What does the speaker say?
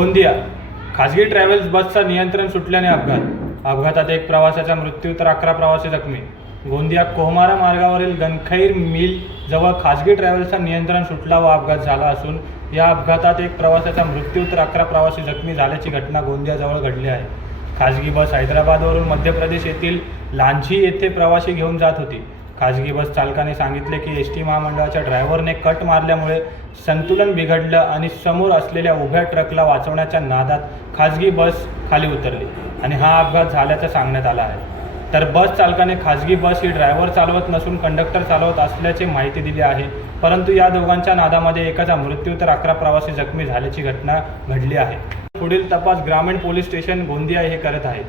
गोंदिया खाजगी ट्रॅव्हल्स बसचा नियंत्रण सुटल्याने अपघातात एक प्रवाशाचा मृत्यू तर 11 प्रवासी जखमी। गोंदिया कोहमारा मार्गावरील गनखैर मिल जवळ खाजगी ट्रॅव्हल्सचा नियंत्रण सुटला व अपघात झाला असून या अपघातात एक प्रवाशाचा मृत्यू तर 11 प्रवासी जखमी झाल्याची घटना गोंदियाजवळ घडली आहे। खाजगी बस हैदराबादवरून मध्य प्रदेश येथील लांझी येथे प्रवासी घेऊन जात होती। खाजगी बस चालकाने सांगितले की एसटी महामंडळाच्या ड्रायव्हरने कट मारल्यामुळे संतुलन बिघडलं आणि समोर असलेल्या उभ्या ट्रकला वाचवण्याच्या नादात खाजगी बस खाली उतरली आणि हा अपघात झाल्याचं सांगण्यात आलं आहे। तर बस चालकाने खाजगी बस ही ड्रायव्हर चालवत नसून कंडक्टर चालवत असल्याची माहिती दिली आहे, परंतु या दोघांच्या नादामध्ये एकाचा मृत्यू तर 11 प्रवासी जखमी झाल्याची घटना घडली आहे। पुढील तपास ग्रामीण पोलीस स्टेशन गोंदिया हे करत आहेत।